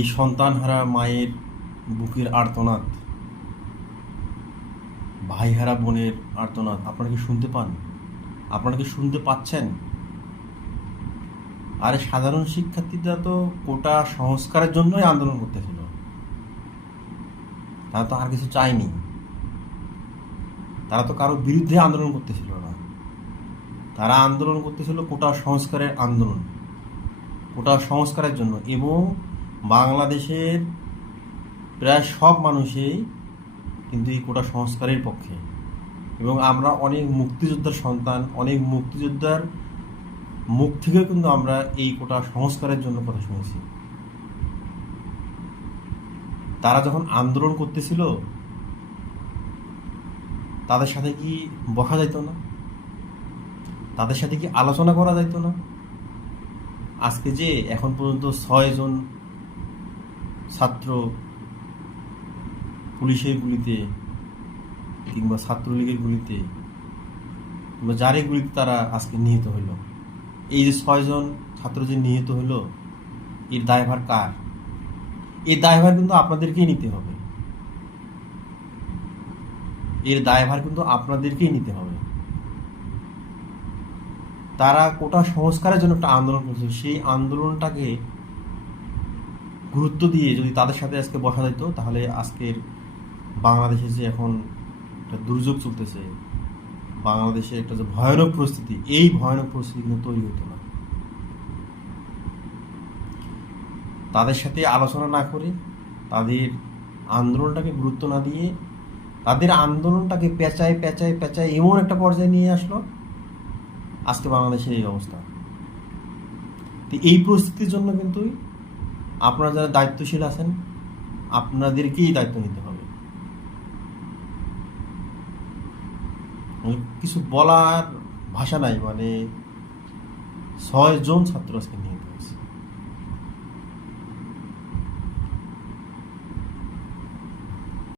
এই সন্তানহারা মায়ের বুকের আর্তনাদ, ভাইহারা বোনের আর্তনাদ আপনারা কি শুনতে পান? আপনারা কি শুনতে পাচ্ছেন? আরে সাধারণ শিক্ষার্থীরা তো কোটা সংস্কারের জন্যই আন্দোলন করতেছিল, তারা তো আর কিছু চায়নি। তারা তো কারো বিরুদ্ধে আন্দোলন করতেছিল না, তারা আন্দোলন করতেছিল কোটা সংস্কারের আন্দোলন, কোটা সংস্কারের জন্য। এবং বাংলাদেশের প্রায় সব মানুষই কিন্তু এই কোটা সংস্কারের পক্ষে। এবং আমরা অনেক মুক্তিযোদ্ধার সন্তান, অনেক মুক্তিযোদ্ধার মুখ থেকেও কিন্তু আমরা এই কোটা সংস্কারের জন্য কথা শুনেছি। তারা যখন আন্দোলন করতেছিল তাদের সাথে কি বসা যাইত না? তাদের সাথে কি আলোচনা করা যাইত না? আজকে যে এখন পর্যন্ত 6 জন ছাত্র পুলিশের গুলিতে কিংবা ছাত্রলীগের গুলিতে কিংবা যারই গুলিতে তারা আজকে নিহত হইল, এই যে 6 জন ছাত্র যে নিহত হইল, এর দায়ভার কার? এর দায়ভার কিন্তু আপনাদেরকেই নিতে হবে। এর দায়ভার কিন্তু আপনাদেরকেই নিতে হবে। তারা কোটা সংস্কারের জন্য একটা আন্দোলন করছে, সেই আন্দোলনটাকে গুরুত্ব দিয়ে যদি তাদের সাথে আজকে বসা যেত, তাহলে আজকের বাংলাদেশে যে এখন একটা দুর্যোগ চলতেছে, বাংলাদেশে একটা যে ভয়ানক পরিস্থিতি, এই ভয়ানক পরিস্থিতি কিন্তু তৈরি হতো না। তাদের সাথে আলোচনা না করে, তাদের আন্দোলনটাকে গুরুত্ব না দিয়ে, তাদের আন্দোলনটাকে পেঁচায় পেঁচায় পেঁচায় এমন একটা পর্যায়ে নিয়ে আসলো, আজকে বাংলাদেশের এই অবস্থা। তো এই পরিস্থিতির জন্য কিন্তু আপনারা যারা দায়িত্বশীল আছেন, আপনাদেরকেই দায়িত্ব নিতে হবে। কিছু বলার ভাষা নাই। 6 জন ছাত্র আজকে